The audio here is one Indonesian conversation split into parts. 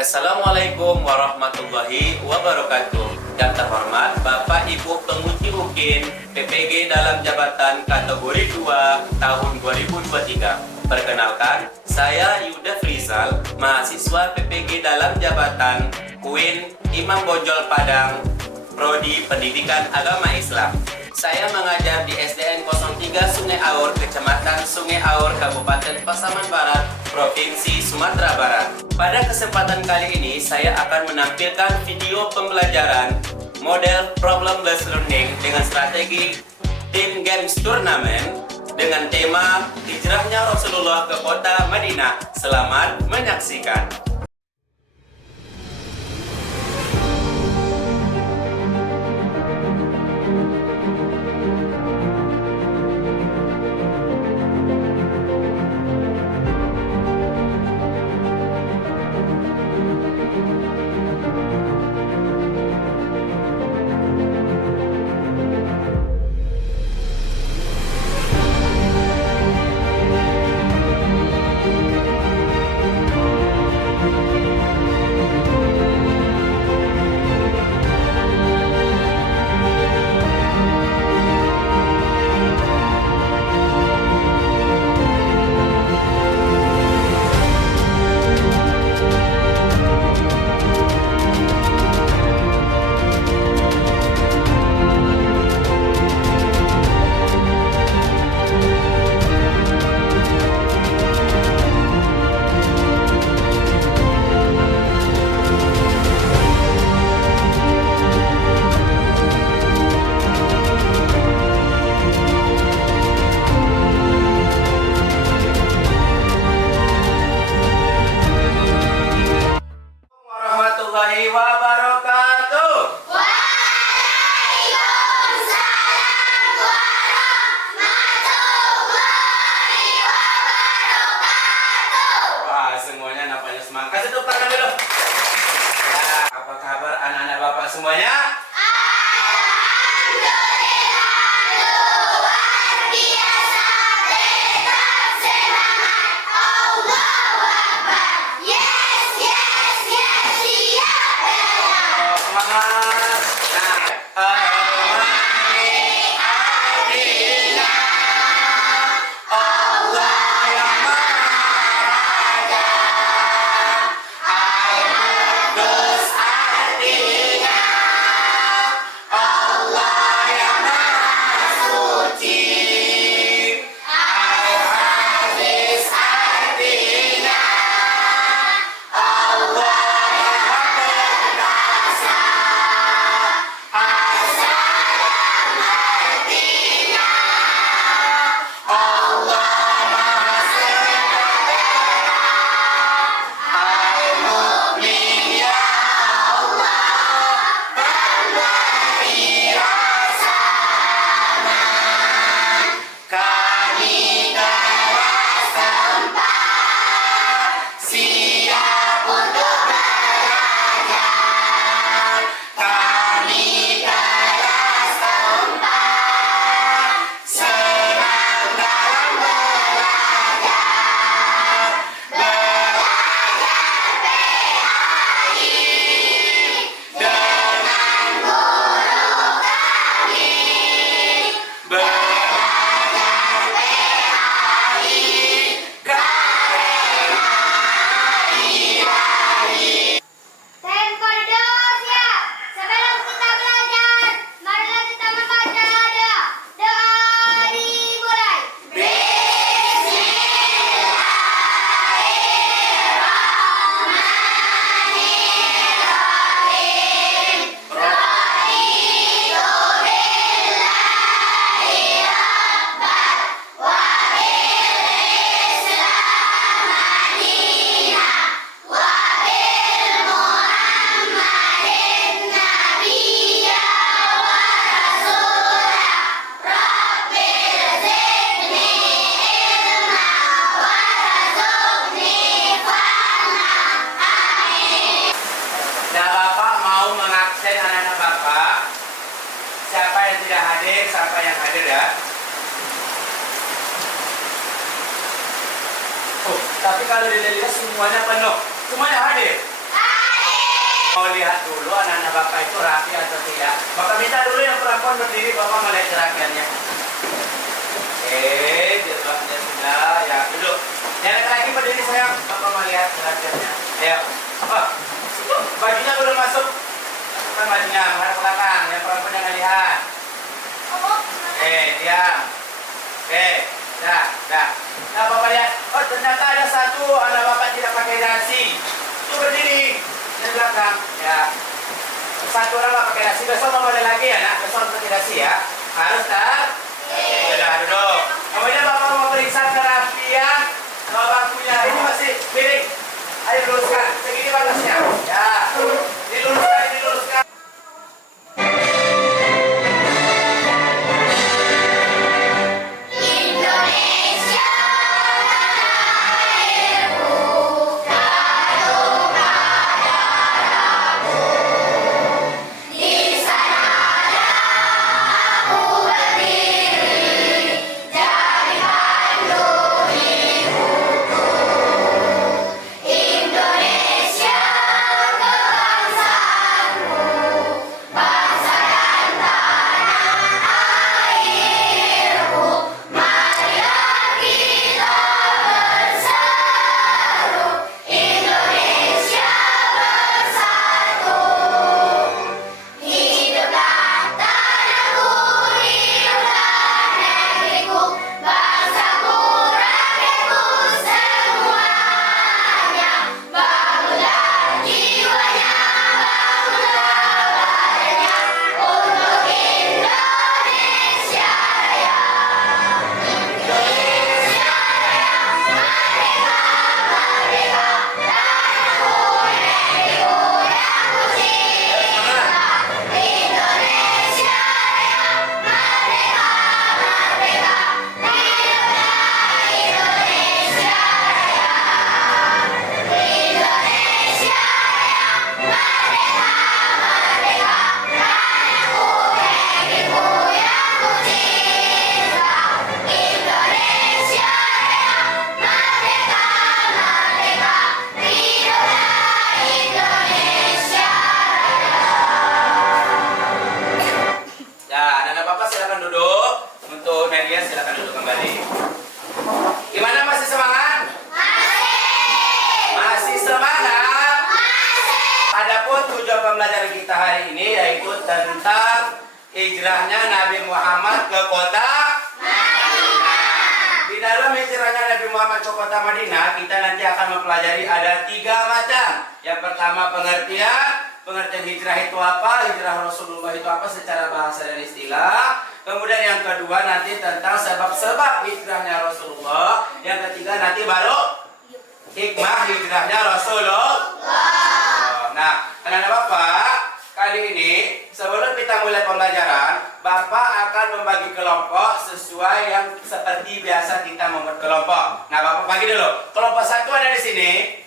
Assalamualaikum warahmatullahi wabarakatuh. Yang terhormat Bapak Ibu Penguji UKIN PPG dalam jabatan kategori 2 tahun 2023. Perkenalkan, saya Yuda Frizal, mahasiswa PPG dalam jabatan UIN Imam Bonjol Padang, Prodi Pendidikan Agama Islam. Saya mengajar di SDN 03 Sungai Aur, Kecamatan Sungai Aur, Kabupaten Pasaman Barat, Provinsi Sumatera Barat. Pada kesempatan kali ini, saya akan menampilkan video pembelajaran model problem-based learning dengan strategi Team Games Turnamen dengan tema Hijrahnya Rasulullah ke Kota Madinah. Selamat menyaksikan. Warahmatullahi wabarakatuh. Waalaikumsalam warahmatullahi wabarakatuh. Wah, semuanya nampaknya semangat. Kasih tepuk tangan dulu. Ya, apa kabar anak-anak Bapak semuanya? Alhamdulillah, luar biasa, tetap semangat. Allahu Akbar. Yes, yes, yes, iya benar. Semangat. Nah, Al-Madinah, Allah yang Maha Al-Qudus artinya, Allah yang Maha Suci. Al-Aziz artinya, Allah yang Maha As-Salam artinya, Allah Maha Sejahtera. Al-Mu'min ya Allah, pemberi rasa aman. Kami telah sempat siap untuk belajar. Kami telah sempat senang dalam belajar. Belajar PAI dengan guru kami. Belajar PAI karena ilahi. Tempo duduk siap. Sebelum kita belajar, marilah kita membaca doa. Doa dimulai. Bismillahirrahmanirrahim. Raditu billahi rabban wa bil Islam madinah wa bil Muhammadin nabiyya wa rasulah. Rabbil zidni ilma wa razuqni fahma. Amin. Nah, Bapak mau mengabsen anak-anak Bapak. Siapa yang tidak hadir, siapa yang hadir ya? Oh, tapi kalau dilihat semuanya penuh. Semuanya hadir. Amin. mau lihat dulu anak-anak Bapak itu rapi atau tidak. Bapak minta dulu yang perempuan berdiri, Bapak melihat kerapiannya. Jilbabnya sudah, ya duduk. Yang laki-laki berdiri sayang, Bapak melihat kerapiannya. Ayo, bajunya belum masuk. Masukkan bajunya, menghadap ke belakang. Yang perempuan jangan lihat. Diam. Dah. Nah, Bapak lihat. Oh, ternyata ada satu anak Bapak tidak pakai dasi. Itu berdiri di belakang. Ya. Satu orang Bapak pakai dasi. Besok mau boleh lagi ya, nak. Besok pakai dasi ya. Harus tak? Sudah duduk. Kemudian Bapak mau periksa kerapian bangkunya. Ini masih miring. Ayo luruskan. Segini batasnya. Ya. Diluruskan. Indonesia airku, kandung darahku. Di sanalah aku berdiri, jadi kandung ibuku. Indonesia kebangsaanku, bangsa dan tanah airku. Marilah kita berseru, Indonesia bersatu. Hiduplah tanahku, hiduplah negeriku, bangsaku, rakyatku semuanya. Bangunlah jiwanya, bangunlah badannya untuk Indonesia Raya. Indonesia Raya, merdeka, merdeka, tanahku, negeriku yang ku cinta. Indonesia Raya, merdeka, merdeka, hiduplah Indonesia Raya. Indonesia Raya, merdeka, merdeka, tanahku, negeriku yang ku cinta. Indonesia Raya, merdeka, merdeka, hiduplah Indonesia Ya, anak-anak Bapak silakan duduk. Untuk Nadia silakan duduk kembali. Gimana, masih semangat? Masih semangat? Adapun tujuan pembelajaran kita hari ini yaitu tentang hijrahnya Nabi Muhammad ke kota Madinah. Di dalam hijrahnya Nabi Muhammad ke kota Madinah, kita nanti akan mempelajari ada 3 macam. Yang pertama pengertian hijrah itu apa, hijrah Rasulullah itu apa secara bahasa dan istilah. Kemudian yang kedua nanti tentang sebab-sebab hijrahnya Rasulullah. Yang ketiga nanti baru hikmah hijrahnya Rasulullah. Nah, anak-anak Bapak, kali ini sebelum kita mulai pembelajaran, Bapak akan membagi kelompok sesuai yang seperti biasa kita membuat kelompok. Nah, Bapak bagi dulu. Kelompok 1 ada di sini.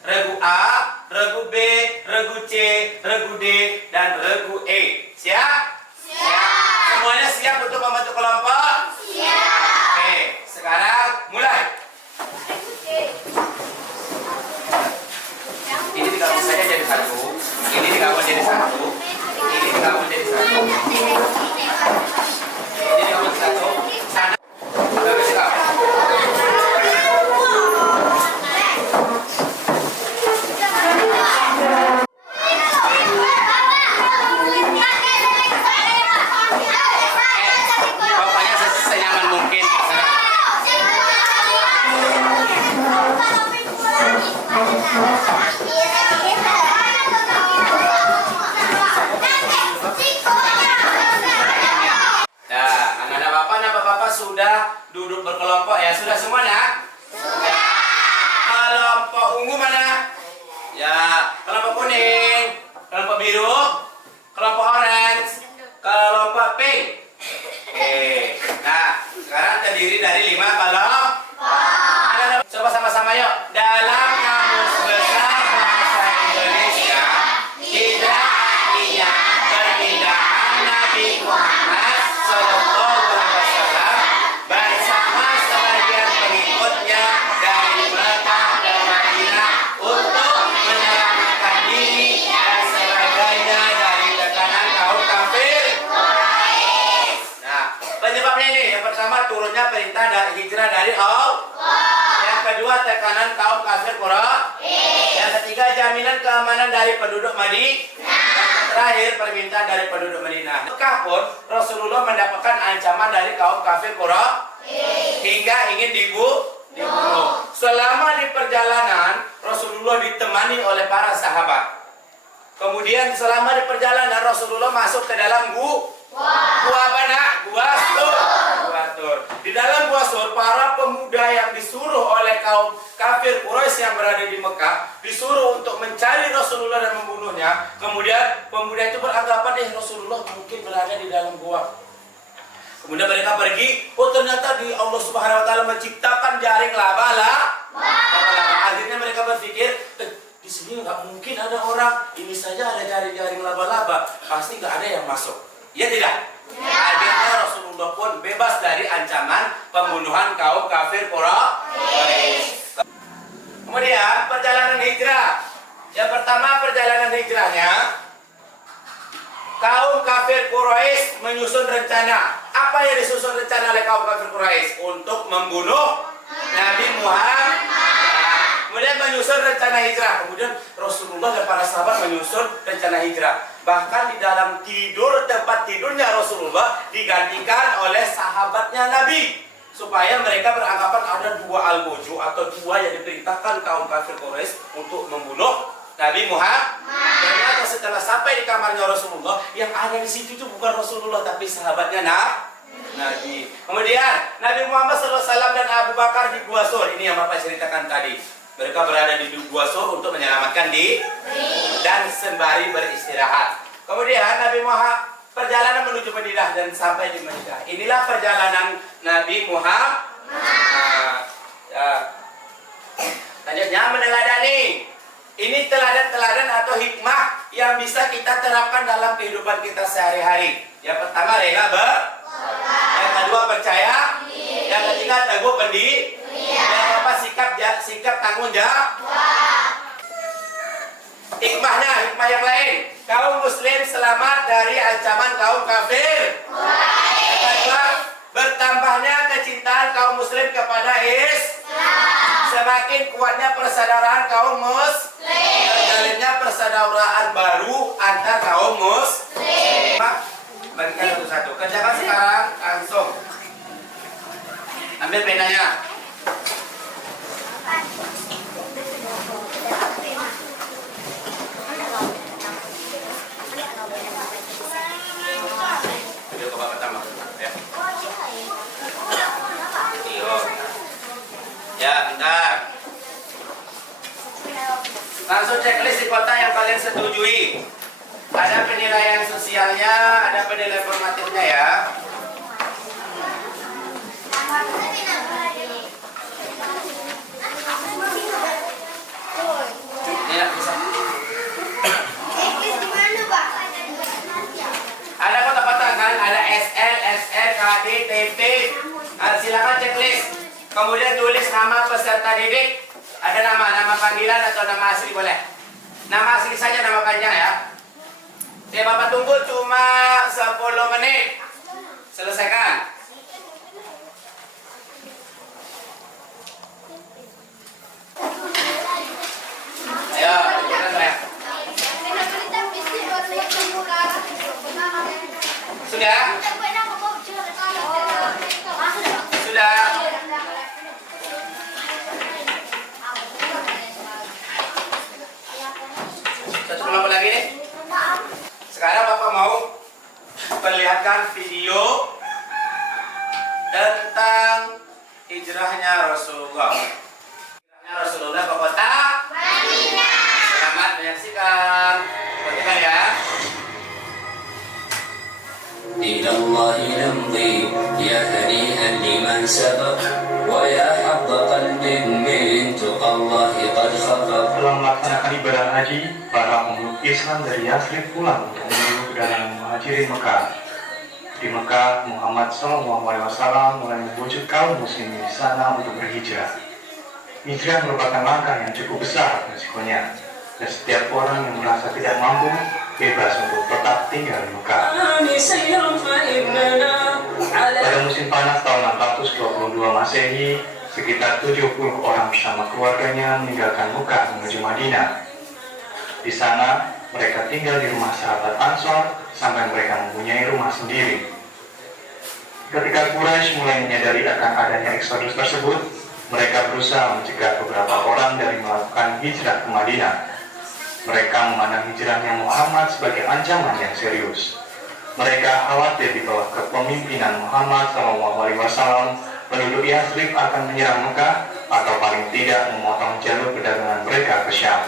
Regu A, regu B, regu C, regu D, dan regu E. Siap? Siap. Semuanya siap untuk membentuk kelompok? Siap. Oke, sekarang mulai. Ini digabung saja jadi satu. Ini digabung jadi satu. Ini digabung jadi satu. Ini digabung satu. Sana. Bagus sekali. Pokoknya senyaman mungkin. Nah, anak-anak Bapak sudah duduk berkelompok ya? Sudah semuanya? Sudah. Kelompok ungu mana? Ya, kelompok kuning, kelompok biru, kelompok orange, kelompok pink. Nah, sekarang terdiri dari 5 kelompok. Coba sama-sama yuk. Dalam Kamus Besar Bahasa Indonesia, hijrah artinya perpindahan Nabi Muhammad Sallallahu Alaihi Wasallam bersama sebagian pengikutnya dari Mekah ke Madinah untuk menyelamatkan diri dan hijrah dari Allah. Yang kedua, tekanan kaum kafir Quraisy. Yang ketiga, jaminan keamanan dari penduduk Madinah. Yang terakhir, permintaan dari penduduk Madinah. Mekah pun Rasulullah mendapatkan ancaman dari kaum kafir Quraisy hingga ingin dibunuh. Selama di perjalanan, Rasulullah ditemani oleh para sahabat. Kemudian selama di perjalanan, Rasulullah masuk ke dalam gua apa nak? Gua Sur. Di dalam gua Sur, para pemuda yang disuruh oleh kaum kafir Quraisy yang berada di Mekah disuruh untuk mencari Rasulullah dan membunuhnya. Kemudian pemuda itu beranggapan Rasulullah mungkin berada di dalam gua. Kemudian mereka pergi, ternyata di Allah Subhanahu wa taala menciptakan jaring laba-laba. Akhirnya mereka berpikir, di sini nggak mungkin ada orang, ini saja ada jaring-jaring laba-laba, pasti nggak ada yang masuk. Ya tidak? Akhirnya Rasulullah pun bebas dari ancaman pembunuhan kaum kafir Quraisy. Kemudian perjalanan hijrah. Yang pertama, perjalanan hijrahnya, kaum kafir Quraisy menyusun rencana. Apa yang disusun rencana oleh kaum kafir Quraisy? Untuk membunuh Nabi Muhammad. Kemudian menyusun rencana hijrah. Kemudian Rasulullah dan para sahabat menyusun rencana hijrah. Bahkan di dalam tempat tidurnya Rasulullah digantikan oleh sahabatnya Nabi, supaya mereka beranggapan ada dua al-buju atau dua yang diperintahkan kaum kafir Quraisy untuk membunuh Nabi Muhammad. Ternyata setelah sampai di kamarnya Rasulullah, yang ada di situ itu bukan Rasulullah tapi sahabatnya Nabi. Kemudian Nabi Muhammad SAW dan Abu Bakar di Gua Sur. Ini yang Bapak ceritakan tadi. Mereka berada di Gua Sur untuk menyelamatkan diri dan sembari beristirahat. Kemudian Nabi Muhammad perjalanan menuju Madinah dan sampai di Madinah. Inilah perjalanan Nabi Muhammad. Selanjutnya meneladani. Ini teladan-teladan atau hikmah yang bisa kita terapkan dalam kehidupan kita sehari-hari. Yang pertama, rela yang kedua, percaya. Yang ketiga, teguh pendiri. Yang keempat, sikap tanggung jawab. Hikmahnya, hikmah yang lain. Kaum muslim selamat dari ancaman kaum kafir. Yang kedua, bertambahnya kecintaan kaum muslim kepada Islam. Semakin kuatnya persaudaraan kaum muslim. Terjalinnya persaudaraan baru antar kaum muslim. Bagikan satu-satu. Kerjakan sekarang langsung. Ambil penanya. Video ke babak pertama. Ya. Ya, bentar. Langsung checklist di kota yang kalian setujui. Ada penilaian sosialnya, ada penilaian formatifnya ya. Ya, bisa. Ada kotak-kotak kan? Ada SL, SR, KD, TP. Silakan checklist. Kemudian tulis nama peserta didik. Ada nama panggilan atau nama asli boleh. Nama asli saja, nama panjang ya. Ya, Bapak tunggu cuma 10 menit. Selesaikan. Ayo, tunjukkan saya. Sudah? Sudah. Satu kelompok lagi nih. Sekarang Bapak mau perlihatkan video tentang hijrahnya Rasulullah. Hijrahnya Rasulullah ke kota Madinah. Selamat menyaksikan. Perhatikan ya. إلى الله نمضي يا هنيئا لمن سبق ويا حظ قلب من تقى الله قد خفق. Setelah melaksanakan ibadah haji, para pemeluk Islam dari Yathrib pulang untuk menuju ke dalam menghadiri Mekah. Di Mekah, Muhammad SAW mulai membujuk kaum muslimin di sana untuk berhijrah. Hijrah merupakan langkah yang cukup besar risikonya, dan setiap orang yang merasa tidak mampu bebas untuk tetap tinggal di Mekah. Pada musim panas tahun 622 Masehi, sekitar 70 orang bersama keluarganya meninggalkan Mekah menuju Madinah. Di sana, mereka tinggal di rumah sahabat Ansor sampai mereka mempunyai rumah sendiri. Ketika Quraisy mulai menyadari akan adanya eksodus tersebut, mereka berusaha mencegah beberapa orang dari melakukan hijrah ke Madinah. Mereka memandang hijrahnya Muhammad sebagai ancaman yang serius. Mereka khawatir di bawah kepemimpinan Muhammad SAW, penduduk Yathrib akan menyerang Mekah atau paling tidak memotong jalur perdagangan mereka ke Syam.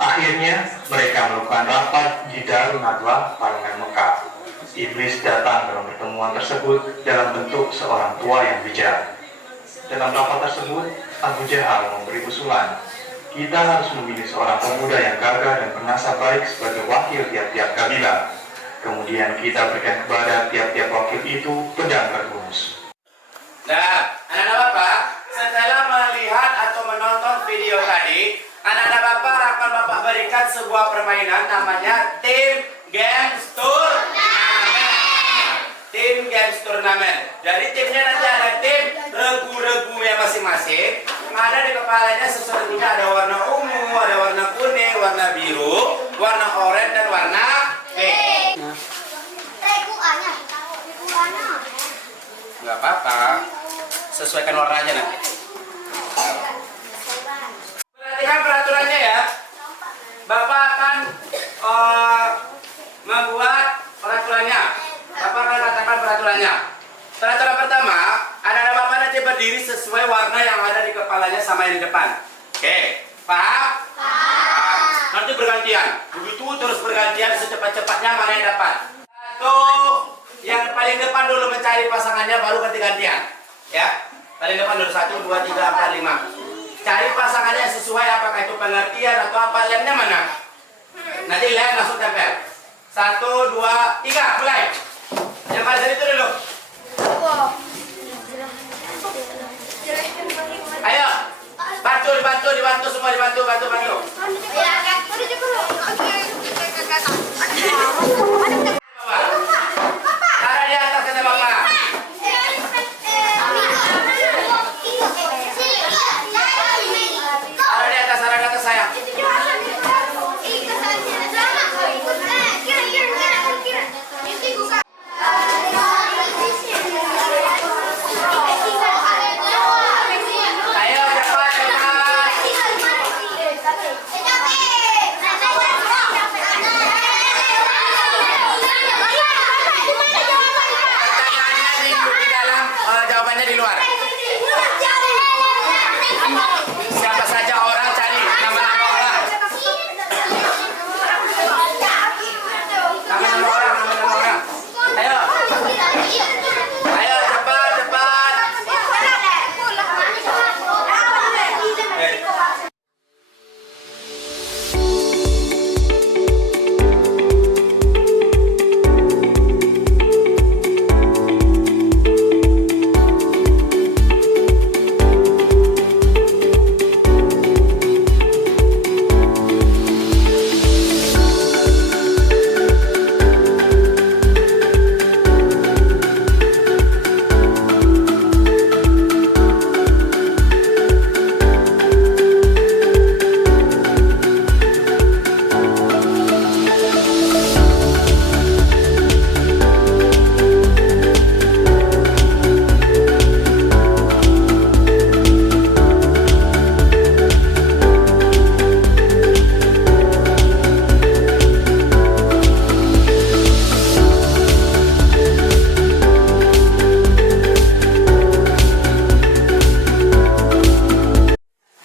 Akhirnya, mereka melakukan rapat di Darun Nadwah, Parlemen Mekah. Iblis datang dalam pertemuan tersebut dalam bentuk seorang tua yang bijak. Dalam rapat tersebut, Abu Jahal memberi usulan, kita harus memilih seorang pemuda yang gagah dan bernasab baik sebagai wakil tiap-tiap kabilah. Kemudian kita berikan kepada tiap-tiap wakil itu pedang berhunus. Nah, anak-anak Bapak, setelah melihat atau menonton video tadi, anak-anak Bapak akan Bapak berikan sebuah permainan namanya Tim Games Turnamen. Tim Games Turnamen. Jadi timnya nanti ada tim regu-regunya masing-masing. Ada di kepalanya sesuatunya, ada warna ungu, ada warna kuning, warna biru, warna oranye dan warna pink. Nggak apa-apa, sesuaikan warna aja nanti. Perhatikan peraturannya ya. Bapak akan membuat peraturannya. Bapak akan katakan peraturannya. Peraturan pertama, anak-anak Bapak nanti berdiri sesuai warna yang ada di kepalanya sama yang di depan. Oke, paham? Paham. Nanti bergantian. Begitu terus bergantian secepat-cepatnya mana yang dapat. Satu, yang paling depan dulu mencari pasangannya, baru ganti-gantian. Ya, paling depan dulu 1, 2, 3, 4, 5. Cari pasangannya yang sesuai, apakah itu pengertian atau apa, lemnya mana? Nanti lem langsung tempel. 1, 2, 3, mulai. Yang paling dari itu dulu. Ayo, dibantu semua, dibantu. Taruh di atas kata Bapak. Taruh di atas sayang. Ayo cepat. Pertanyaannya di dalam, jawabannya di luar. Siapa saja orang, cari nama-nama orang. Nama-nama orang. Ayo cepat.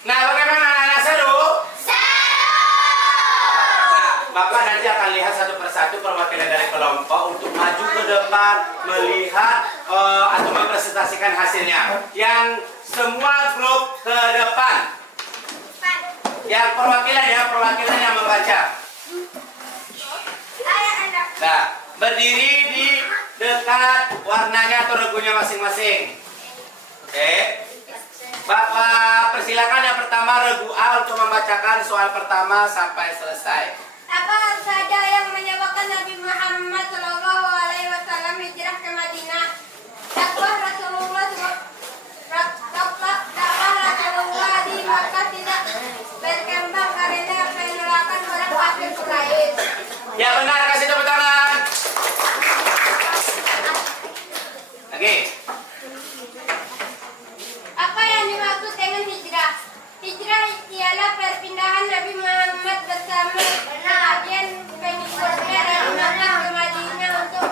Nah, bagaimana anak seru? Nah, Bapak nanti akan lihat satu persatu perwakilan dari kelompok untuk maju ke depan, melihat atau mempresentasikan hasilnya. Yang semua grup ke depan. Yang perwakilan yang membaca. Nah, berdiri di dekat warnanya atau regunya masing-masing. Oke. Bapak persilakan yang pertama regu A untuk membacakan soal pertama sampai selesai. Apa saja yang menyebabkan Nabi Muhammad SAW hijrah ke Madinah. Dakwah Rasulullah di Makkah tidak berkembang karena penolakan orang kafir Quraisy. Ya benar, kasih tepuk tangan. Lagi. Apa yang dimaksud dengan hijrah? Hijrah ialah perpindahan Nabi Muhammad bersama sebagian pengikutnya dari Makkah ke Madinah untuk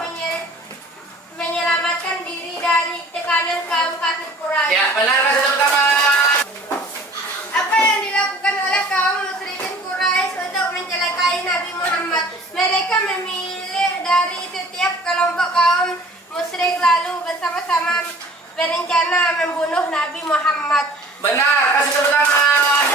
menyelamatkan diri dari tekanan kaum kafir Quraisy. Ya benar, kasih tepuk tangan. Apa yang dilakukan oleh kaum musyrikin Quraisy untuk mencelakai Nabi Muhammad? Mereka memilih dari setiap kelompok kaum musyrik lalu bersama-sama berencana membunuh Nabi Muhammad. Benar, kasih tepuk tangan.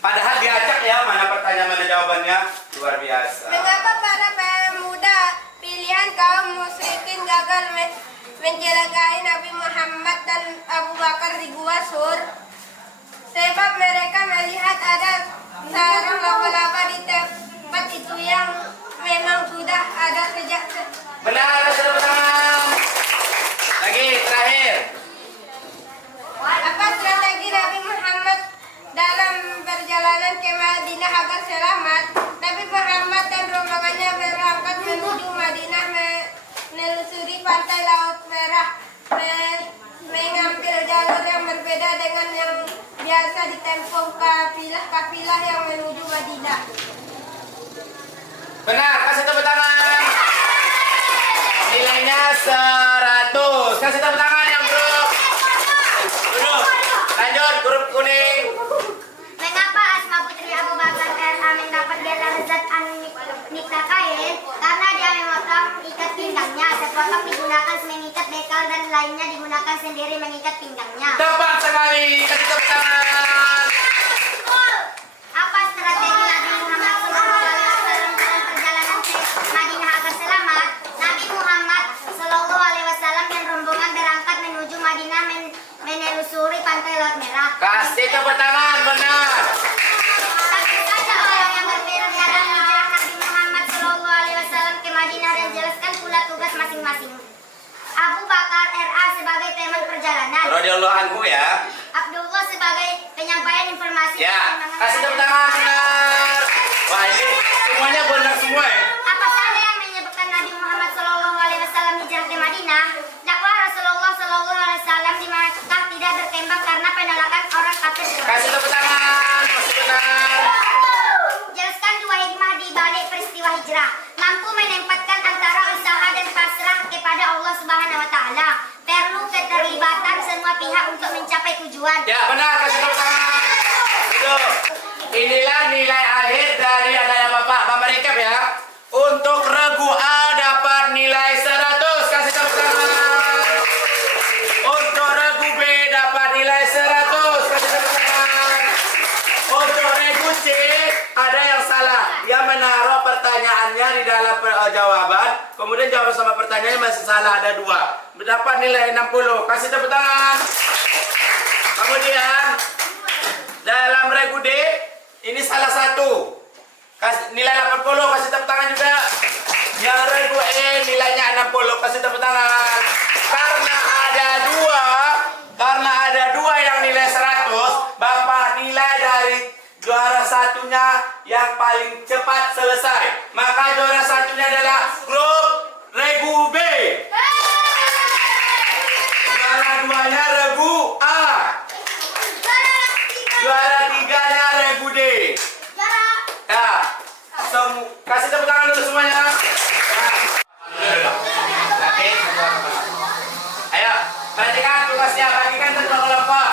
Padahal diacak ya, mana pertanyaan mana jawabannya. Luar biasa. Mengapa para pemuda pilihan kaum musyrikin gagal mencelakai Nabi Muhammad dan Abu Bakar di Gua Sur? Sebab mereka melihat ada sarang laba-laba di tempat itu yang memang sudah ada sejak Benar, kasih tepuk tangan. Lagi, terakhir. apa strategi Nabi Muhammad dalam perjalanan ke Madinah agar selamat? Nabi Muhammad dan rombongannya berangkat menuju Madinah menelusuri pantai Laut Merah, mengambil jalur yang berbeda dengan yang biasa ditempuh kafilah-kafilah yang menuju Madinah. Benar, kasih tepuk tangan. Nilainya 100. Kasih tepuk tangan yang grup. Duduk. Lanjut, grup kuning. Mengapa Asma putri Abu Bakar RA mendapat gelar Zat an-Niktahain? Karena dia memotong ikat pinggangnya. Sepotong digunakan mengikat bekal dan lainnya digunakan sendiri mengikat pinggangnya. Tepat sekali. Kasih tepuk tangan. Apa strategi Nabi Muhammad SAW dalam perjalanan ke Madinah agar selamat? Nabi Muhammad SAW dan rombongan berangkat menuju Madinah menelusuri pantai Laut Merah. Kasih tepuk tangan, benar. Tentu saja orang yang berbeda dalam hijrah Nabi Muhammad SAW ke Madinah dan jelaskan pula tugas masing-masing. Abu Bakar RA sebagai teman perjalanan, Radhiyallahu anhu ya. Abdullah sebagai penyampaian informasi. Ya, kasih tepuk tangan, benar. Wah, ini semuanya benar semua ya. Apa saja yang menyebabkan Nabi Muhammad SAW hijrah ke Madinah? Dakwah Rasulullah SAW di Makkah tidak berkembang karena penolakan orang kafir. Kasih tepuk tangan, masih benar. Jelaskan dua hikmah di balik peristiwa hijrah. Mampu menempatkan antara usaha dan pasrah kepada Allah Subhanahu wa Ta'ala. Perlu keterlibatan semua pihak untuk mencapai tujuan. Ya, benar, kasih tepuk tangan. Duduk. Inilah nilai akhir dari adanya Bapak rekap ya. Untuk regu A dapat nilai 100. Kasih tepuk tangan. Untuk regu B dapat nilai 100. Kasih tepuk tangan. Untuk regu C ada yang salah. Yang menaruh pertanyaannya di dalam jawaban. Kemudian jawab sama pertanyaannya masih salah, ada 2. Dapat nilai 60. Kasih tepuk tangan. Kemudian dalam regu D ini salah 1. Nilai 80, kasih tepuk tangan juga. Yang regu E nilainya 60, kasih tepuk tangan. Karena ada dua yang nilai 100, Bapak nilai dari juara satunya yang paling cepat selesai. Maka juara satunya adalah grup regu B. Juara 2-nya regu A. Juara 3-nya regu D. Ya, kasih tepuk tangan dulu semuanya. Oke, ayo, perhatikan tugasnya, bagikan ke kelompok.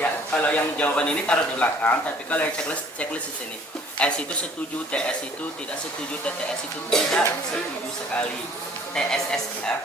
Ya, kalau yang jawaban ini taruh di belakang, tapi kalau yang checklist di sini. S itu setuju, TS itu tidak setuju, TTS itu tidak setuju sekali. TSS ya.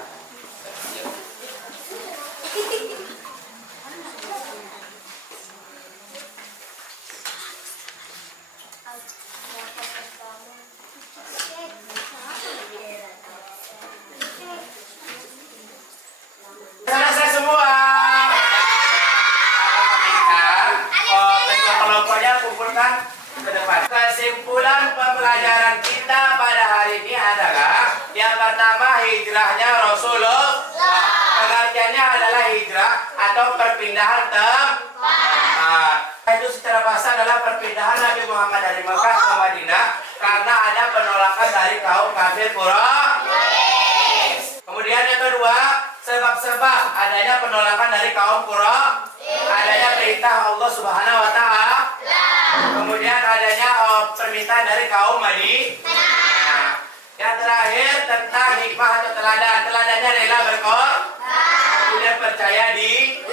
perpindahan tempat. Itu secara bahasa adalah perpindahan Nabi Muhammad dari Mekah ke Madinah karena ada penolakan dari kaum kafir Quraisy. Kemudian yang kedua, sebab-sebab adanya penolakan dari kaum Quraisy, adanya perintah Allah Subhanahu wa taala. Kemudian adanya permintaan dari kaum Madinah. Yang terakhir tentang hikmah atau teladan. Teladannya rela berkorban, kemudian percaya diri,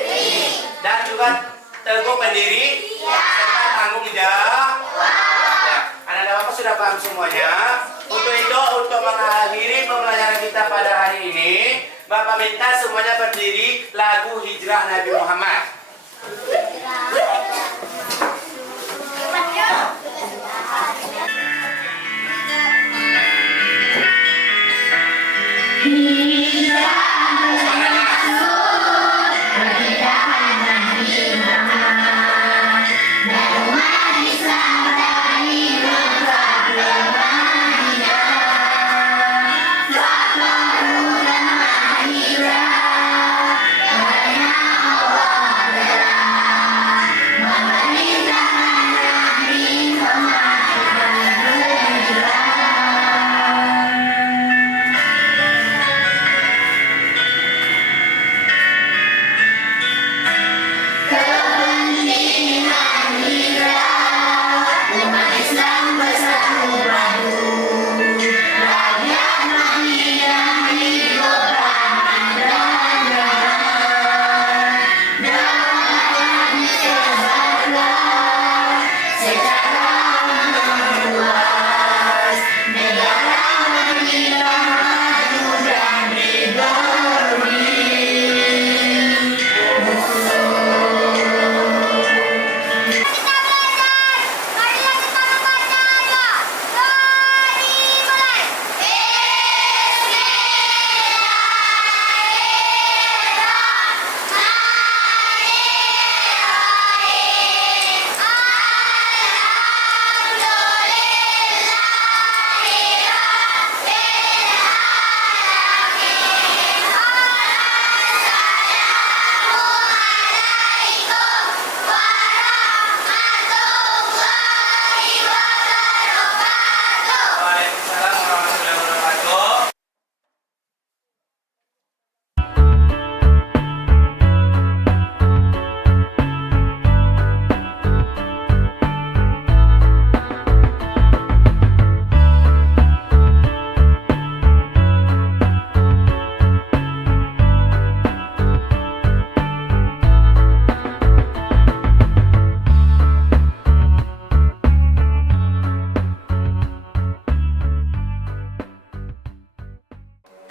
dan juga teguh pendiri, serta tanggung jawab. Ya, anak-anak Bapak sudah paham semuanya. Untuk itu, untuk mengakhiri pembelajaran kita pada hari ini, Bapak minta semuanya berdiri lagu Hijrah Nabi Muhammad.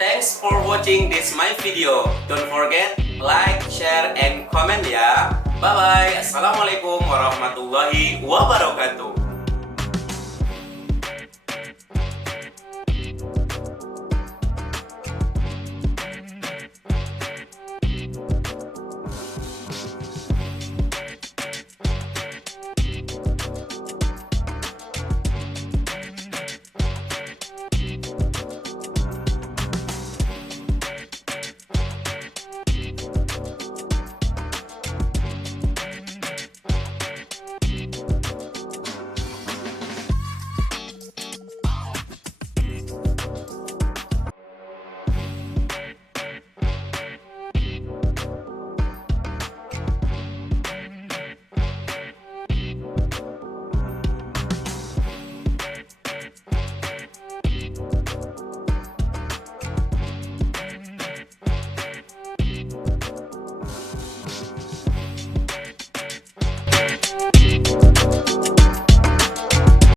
Thanks for watching this my video. Don't forget like, share, and comment ya. Bye bye. Assalamualaikum warahmatullahi wabarakatuh.